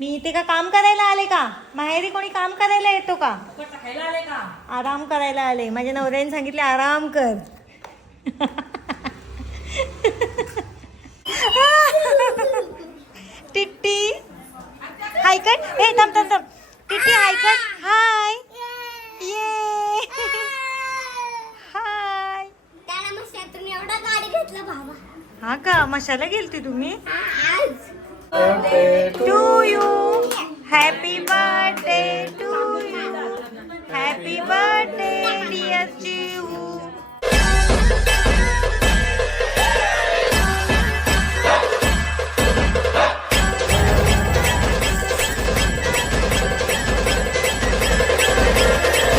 मी इथे का काम करायला आले का? माहेरी कोणी काम करायला येतो का? खायला आले का? आराम करायला आले. माझ्या नवऱ्याने सांगितले आराम कर. टिट्टी हाय कट हे थांब थांब थांब. टिट्टी हाय कट हाय. ये. हाय. त्याला मग शेतातून एवढा गाडी घेतला बाबा. हा का? मशाला गेलती तुम्ही? आज. To you happy birthday to you happy birthday dear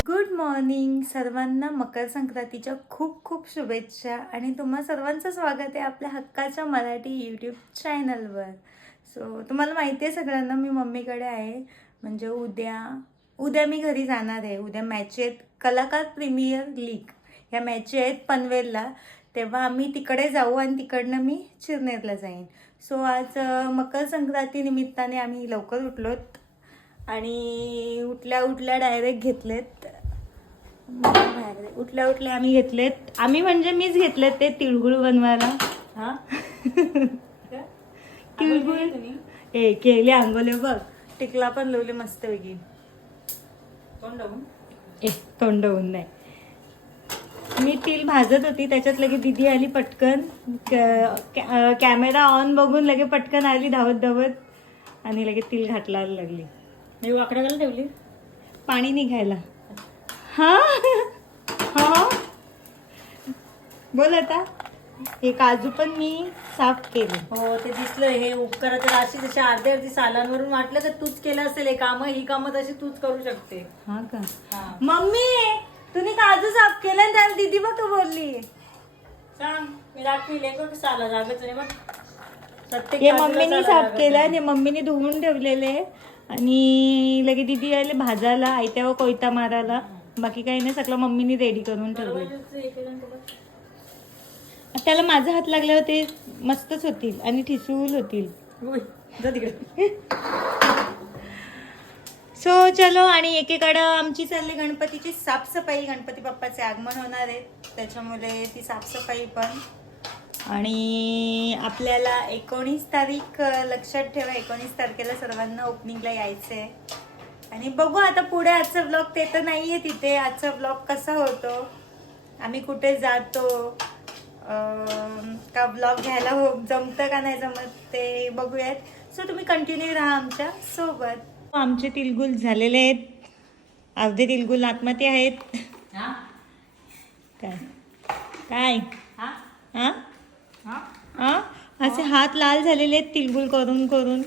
good morning सर्वांना मकर संक्रांतीच्या खूप खूप शुभेच्छा आणि तुम्हा सर्वांचं स्वागत आहे आपल्या हक्काच्या मराठी यूट्यूब चॅनलवर सो तुम्हाला माहिती आहे सगळ्यांना मी मम्मीकडे आहे. म्हणजे उद्या उद्या मी घरी जाणार आहे. उद्या मॅच आहेत कलाकार प्रीमियर लीग ह्या मॅची आहेत पनवेलला. तेव्हा आम्ही तिकडे जाऊ आणि तिकडनं मी चिरनेरला जाईन. सो आज मकर संक्रांती निमित्ताने आम्ही लवकर उठलोत. आणि उठल्या उठल्या डायरेक्ट घेतलेत. उठल्या उठल्या आम्ही घेतलेत. आम्ही म्हणजे मीच घेतलेत ते तिळगुळ बनवायला. हां? हे केले आंबोले बघ. टिकला पण लावले मस्त वेगळी ए तोंड होऊन नाही. मी तिल भाजत होती त्याच्यात लगे दिदी आली पटकन. कॅमेरा ऑन बघून लगे पटकन आली धावत धावत. आणि लगे तिल घातला लागली. मी वाकड्या घालून ठेवली? पाणी निघायला हा? हा? बोल आता. हे काजू पण मी साफ केले. हो ते दिसलं हे उपकाराच्या राशी जशी अर्ध्या अर्धी सालांवरून वाटलं तर तूच केलं असेल. हे कामं ही कामं तशी तूच करू शकते. हा का? हा. मम्मी तुम्ही काजू साफ केला आणि त्याला दिदी बघ बोलली. सांग मी दाखविले बघ साला जागच नाही बघ. प्रत्येक हे मम्मीने साला साफ केलं नाही. आणि मम्मीने धुवून ठेवलेले. आणि लगे दिदी आले भाजायला आयत्यावर कोयता मारायला. बाकी काही नाही सगळं मम्मीने रेडी करून ठेवले बरोबर? त्याला माझा हात लागल्यावर ते मस्तच होतील आणि ठिसूल होतील. सो चलो आणि एकीकडं आमची चालली गणपतीची साफसफाई. गणपती बाप्पाचे आगमन होणार आहे. त्याच्यामुळे ती साफसफाई पण. आणि आपल्याला एकोणीस तारीख लक्षात ठेवा एकोणीस तारखेला सर्वांना ओपनिंगला यायचं आहे आणि बघू आता पुढे आजचा ब्लॉग ते तर नाही आहे तिथे. आजचा ब्लॉग कसा होतो? आम्ही कुठे जातो? का ब्लॉग घ्यायला हो जमतं का नाही जमत ते बघूयात. सो तुम्ही कंटिन्यू राहा आमच्यासोबत. आमचे तिलगुल झालेले आहेत. अर्धे तिलगुल आतमध्ये आहेत. हा? काय? काय? हा? हा? असे हात लाल झालेले आहेत तिलगुल करून करून.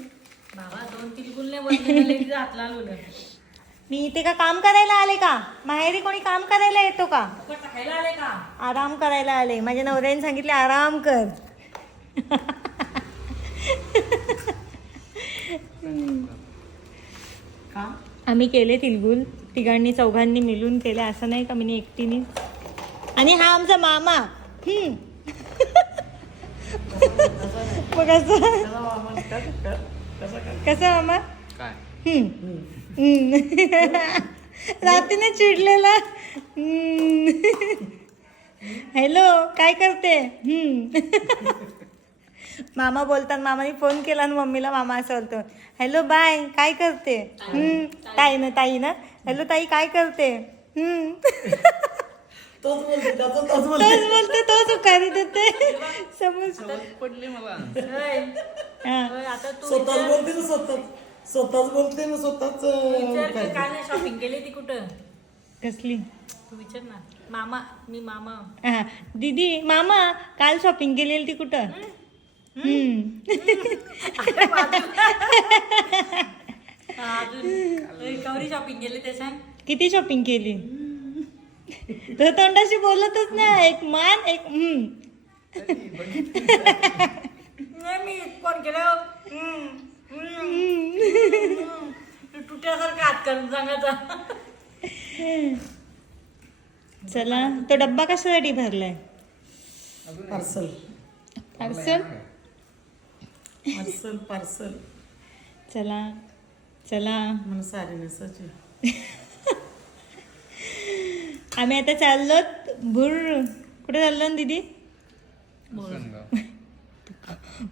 बाबा दोन हातला लावलं मी इथे का काम करायला आले का? माहेरी कोणी काम करायला येतो का? आराम करायला आले. माझ्या नवऱ्याने सांगितले आराम कर. का? आम्ही केले तिलगुल. तिघांनी चौघांनी मिळून केले. असं नाही का मी एकटीने? आणि हा आमचा मामा. हम्म. मग असं कसं मामा? हम्म. रात्रीने चिडलेला. हॅलो काय करते. मामा बोलतात मामाने फोन केला ना मम्मीला मामा असं बोलतो हॅलो बाय काय करते हम्म. ताई ना ताई ना हॅलो ताई काय करते हम्म. तोच बोलते तोच उकारी देते समज पडली मला होय. हा. होय, आता तू स्वतःच बोलते ना स्वतःच बोलते ना स्वतःच विचार काय की काय? नाही शॉपिंग केली ती कुठं? कसली? तू विचार ना. मामा मी मामा. हा दीदी मामा काल शॉपिंग केलेली ती कुठं. हा, अजून. कवरी शॉपिंग केली ते सांग किती शॉपिंग केली? तर तोंडाशी बोलतच नाही. एक मान एक हम्म. नाही मी फोन केलं. हम्म, हम्म. तू तुट्यासारखा हात करून सांगायचा चला तो डब्बा कशासाठी भरलाय? पार्सल. पार्सल? Parcel parcel. चला चला. म्हणून साडी नेसायची. आम्ही आता चाललो भूर. कुठे चाललो ना दीदी?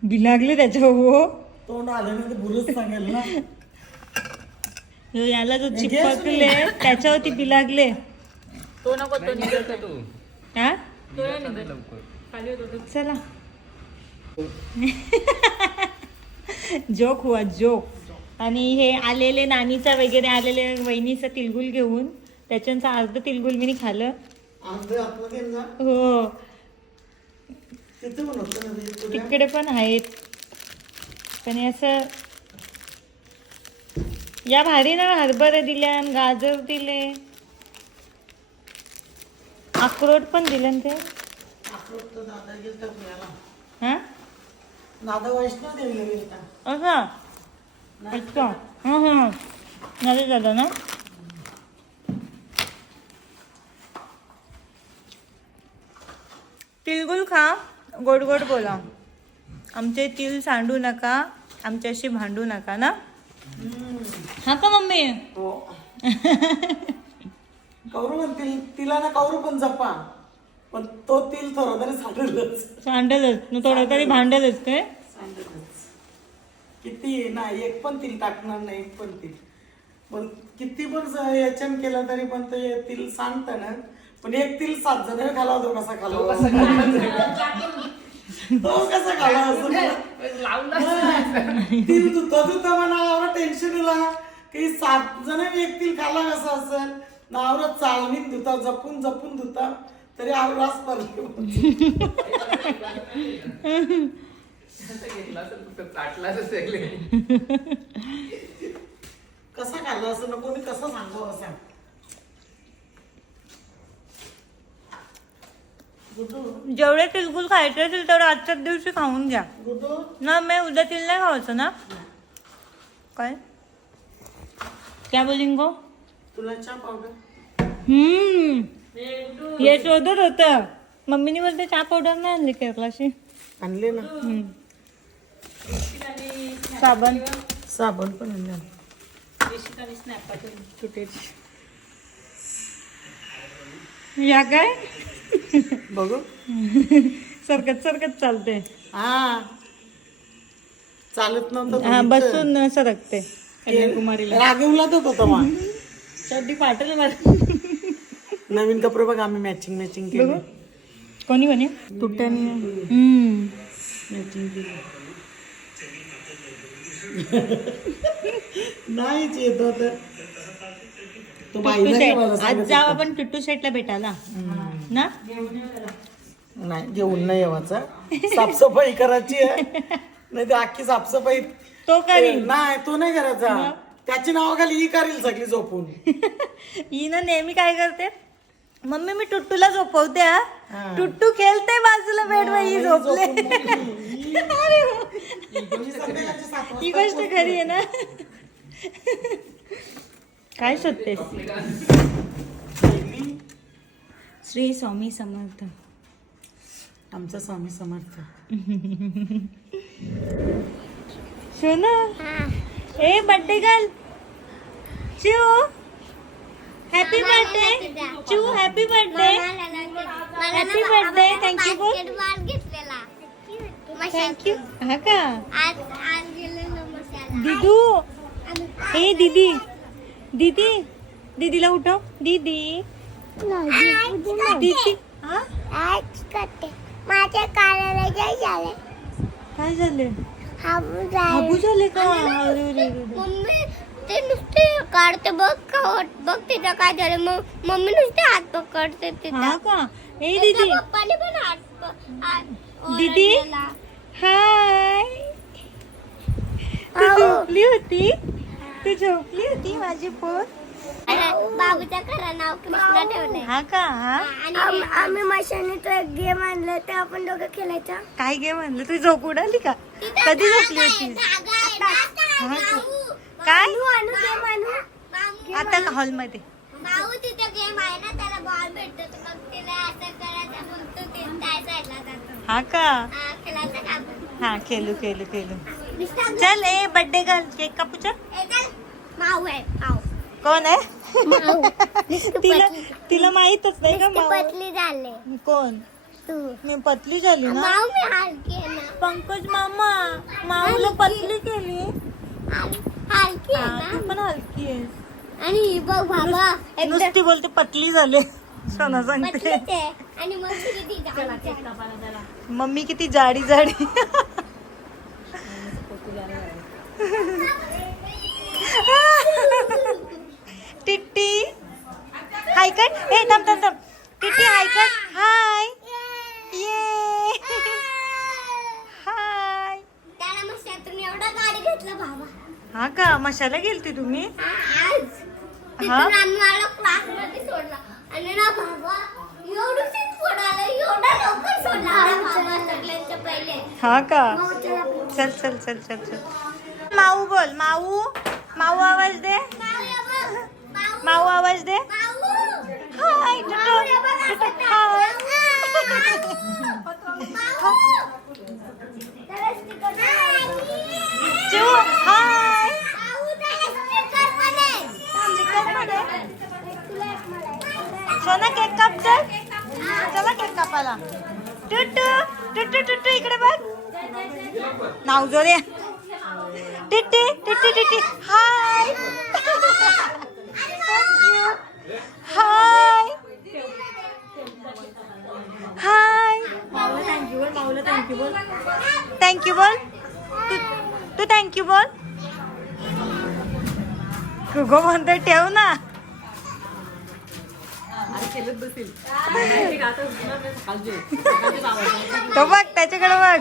बिलागले त्याच्या हो. तोंड आल्यानंतर बुरच सांगेल ना. ह्यो याला जो चिपकले त्याच्यावरती बिलागले तो नको तो निघत हा? तो नाही निघत. खाली होतो तो. चला. जोक हुआ जोक. आणि हे आलेले नानीचा वगैरे आलेले वहिनीचा तिलगुल घेऊन त्याच्यांचं अर्ध तिलगुल मी खाल्लं. आंबे आतमध्ये ना हो. तिथे पण होतं ना ते तुझ्या. तिकडे पण आहेत. पण असं या भारी ना हरभरे दिल्या आणि गाजर दिले. अक्रोड पण दिले ते? हा? दादा वैष्णव असं अच्छा. हां हां नाही झालं ना? तिळगुळ खा. गोड गोड बोला. आमचे तिल सांडू नका. आमच्याशी भांडू नका ना? हा का मम्मी? हो. कौरू पण तिल तिला ना कौरू पण जपा. पण तो तिल थोडा तरी सांडलच. सांडलच. न थोडं तरी भांडलच काय? सांडलच. किती ना एक पण तिल टाकणार नाही एक पण तिल. पण किती पण याच्यान केलं तरी पण ते तिल सांगत ना. पण एक तिल सात जण खाला तो कसा खाला तो कसा घाला असं तिल धुता धुता मला एवढं टेन्शन दिला की सात जण व्यक्ती खाला कसा असेल नावरत चाळणीत धुता जपून जपून धुता तरी आवरास पडले कसा खाल्ला असं? नको मी कसं सांगू असं? जेवढे तिलगुल खायचे असेल तेवढं आजच्याच दिवशी खाऊन घ्या. ना मैं उद्या तिल नाही खावायचं ना? काय? क्या बोलिंगो तुला चहा पावडर हम्म. हे शोधत होत. मम्मीने बोलते चहा पावडर नाही आणली केरलाशी आणले ना. साबण. साबण पण आणले. या काय? बघू. सरकत सरकत चालते. हा. चालत नव्हतं हा बसून सरकते. कन्याकुमारीला. रागवला तो होता मग चड्डी पाठवलं मला नवीन कपडे बघ आम्ही मॅचिंग मॅचिंग केली. बघू. कोणी कोणी? तुट्याने हम्म. मॅचिंग केली. नाहीच येतो तर तो टुट्टू बाईला शेट. मला आज सांगत जाऊ. आपण टुट्टू शेटला भेटायला. ना? नाही घेऊन नाही येवाचा. साफसफाई करायची आहे. नाही तर अख्खी साफसफाई तो करी नाही तो नाही करायचा. त्याची नावाखाली ही करील सगळी झोपून. ही ना नेहमी काय करते? मम्मी मी टुट्टूला झोपवते हा. हा. टुट्टू खेळते बाजूला बेडवर ही झोपले. अरे हो. गोष्ट खरी आहे ना? काय शोधतेस गेली. श्री स्वामी समर्थ. आमचा स्वामी समर्थ. सोना ए birthday girl Chiu. Happy birthday Chiu happy birthday birthday, thank you बोल. थँक्यू हा का? दिदू. ए दीदी. दीदी दीदीला उठव. दीदी. दीदी हा? आज करते माझ्या कानाला काय झाले. काय झाले? हाबू हाबू झाले. का? अरे अरे. मम्मी ते नुसते काढते. बघ का बघ तिथं काय झालं. मग मम्मी नुसते हात पकडते हा तिथं का? ए दीदी. पप्पाने पण हात प- हात दीदी? ओरडलेला. हाय. तू. झोपली होती? तू झोपली होती माझी पोर? अरे, बाबूच्या खरं नाव कृष्णा ठेवलंय. हा का हा? आणि आम्ही मशाने तो एक गेम आणला ते आपण दोघं खेळायचा. काय गे म्हणलं तू झोप उडाली का? कधी झोपली होती हा का? काय? गेम आणू आता हॉलमध्ये. भाऊ तिथे गेम आहे ना त्याला बॉल भेटतो. तर मग तिला असं करायचं मग तो ते त्या साईडला जातो. हा का? हा, खेळायचं का आपण? हा केलू केलू केलू नुसतं चल ए बर्थडे गर्ल केक ए, चल. कोण आहे? माऊ. नुसतं तिला पतली. तिला माहितच नाही का माऊ? पतली झाले. कोण? तू. मी पतली झाली ना? माऊ मी हलकी आहे ना पंकज मामा माऊला पतली केली. हल- हलकी आहे हा, पण हलकी आहे आणि ही बघ बाबा नुसती बोलते पतली झाले. सोना सांगते. आहे. आणि आहे. मम्मी किती जाडी जाडी टिट्टी. हाय कर. ए थांब थांब थांब. टिट्टी हाय कर. हाय. ये. हाय. त्याला मग शेतातून एवढा गाडी घेतला बाबा. हा का? मशाला गेलती तुम्ही? हा, आज. हा? आम्ही मला क्लासमध्ये सोडला. आणि ना बाबा सोडायला एवढा लवकर सोडला. बाबा सगळ्यांच्या पहिले. हा का. चल चल चल चल चल. माऊ बोल माऊ माऊ आवाज दे. माऊ आवाज दे. हाय हाय. हाय. सोना केक कप दे. चला केक कापायला. टुटू टुटू टुटू इकडे बघ. नाव जोरे टिटी टिटी टिटी हाय. हाय. हाय. थँक्यू बोल. तू तू थँक्यू बोल. गो म्हणतो ठेव ना. तो बघ त्याच्याकडे बघ.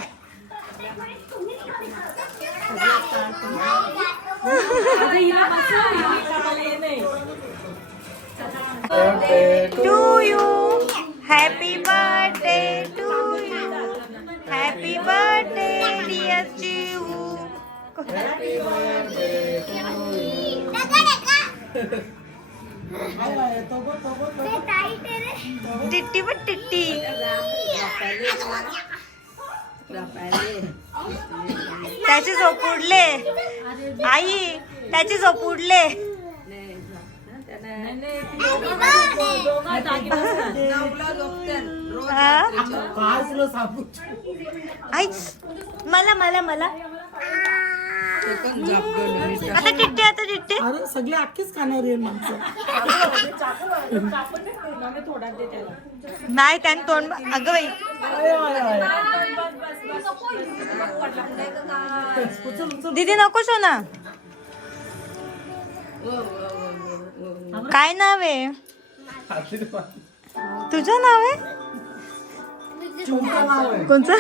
to you. Happy birthday to you. Happy birthday dear jiu happy birthday. To you Titty, but titty. त्याचे झोप उडले. आई त्याचे झोप उडले. आई मला मला मला. आता टिट्टी आता टिट्टी अरे सगळे अख्खीच खाणार आहे माणसं. कापून दे, मग थोडा दे त्याला. नाही त्याने तोंड अगं बाई. दीदी नको सोना. काय नाव आहे? तुझं नाव आहे? कोणचं.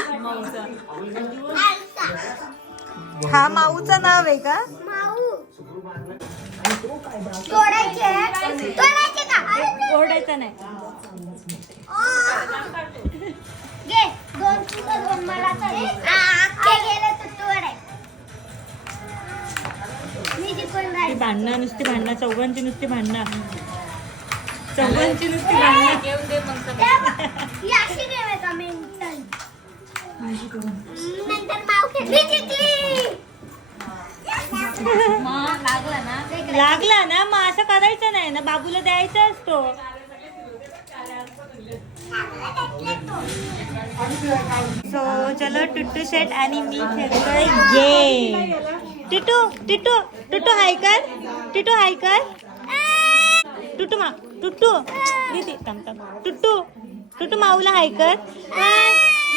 हा माऊचं नाव आहे का? ओढायचा नाही. भांडणं नुसती भांडणं चौघांची नुसती भांडणं. चौघांची नुसती भांडणं. लागला ना मग असं करायचं नाही ना बाबूला द्यायचा असतो. सो चलो टुट्टू शेट आणि मी खेळतोय गेम टिटू टिटू टुटू हाय कर. टिटू हाय कर. टुटू मा टुट्टू दीदी थांब थांब. टुट्टू टुटू माऊला हाय कर.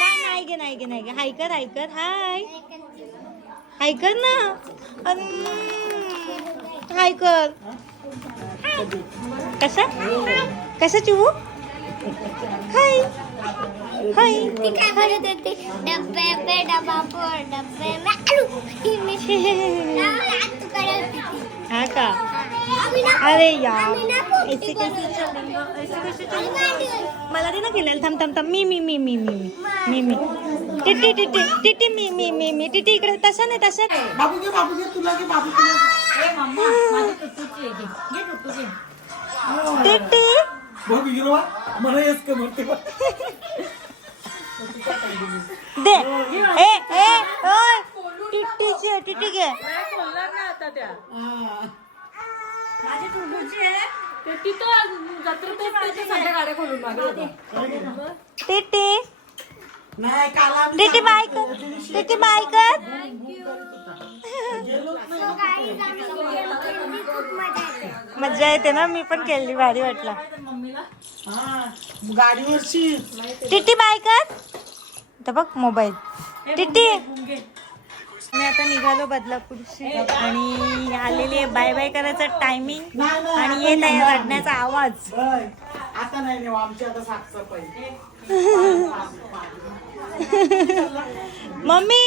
नाही नाही गे नाही गे नाही गे हाय कर हाय कर हाय हाय कर ना अन- हाय कर कसा कसा चिवू हाय हाय ती काय म्हणत होती डब्बे पे डबा पोर डब्बे में आलू ही मी तू करत होती हा का आम्ही ना अरे यार आम्ही ना पोटी ऐसे करत कैसे होतो. चलेगा ऐसे कैसे आम्ही चलेगा मांडी घालतो. मला दे ना खेळायला थांब थांब थांब मी मी मी मी मी मी मी मी टिटी टिटी टिटी मी मी मी मी टिटी इकडे तसं नाही तसं नाही बाबू घे बाबू घे तुला घे बाबू तुला ए, मम्मा, माझी टुट्टूची आहे. घे. घे टुट्टूची. टिटी बघ हिरो मला येस का म्हणते बघ. दे ए ए ओय टिटीची टिटी घे नाही, बोलणार नाही आता त्या. हा. माझी ते तिथं जत्रेतच त्याच्या सगळ्या गाड्या खोलून मागत होता. टिटी. नाही काल आम्ही टिटी बाय कर टिटी बाय कर मजा येते मज्जा येते ना? मी पण खेळली भारी वाटला. हा गाडीवरची. टिटी बाय कर बघ मोबाईल. टिटी. मी आता निघालो बदलापूरशी. आणि आलेली आहे. बाय बाय करायचं टायमिंग आणि येत आहे नाही. रडण्याचा आवाज. आता नाही नेऊ आमची आता साफसफाई. मम्मी?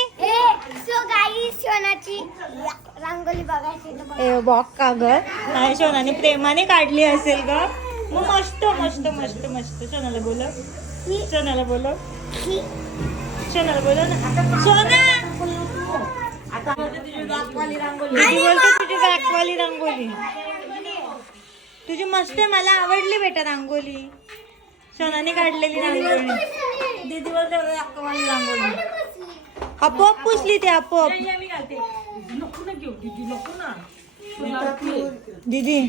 रांगोळी बघायची बॉक का ग नाही शोनाने प्रेमाने काढली असेल ग. मग मस्त मस्त मस्त मस्त. सोनाला बोल सोनाला बोल ही सोनाला बोल ना. सोना तुझी बोलते तुझी बॅकवाली रांगोली. तुझी मस्त आहे मला आवडली बेटा रांगोली. सोनाने काढलेली रांगोली. दीदी बोलते बॅकवाली रांगोली. आपोआप पुसली ते आपोआप. दीदी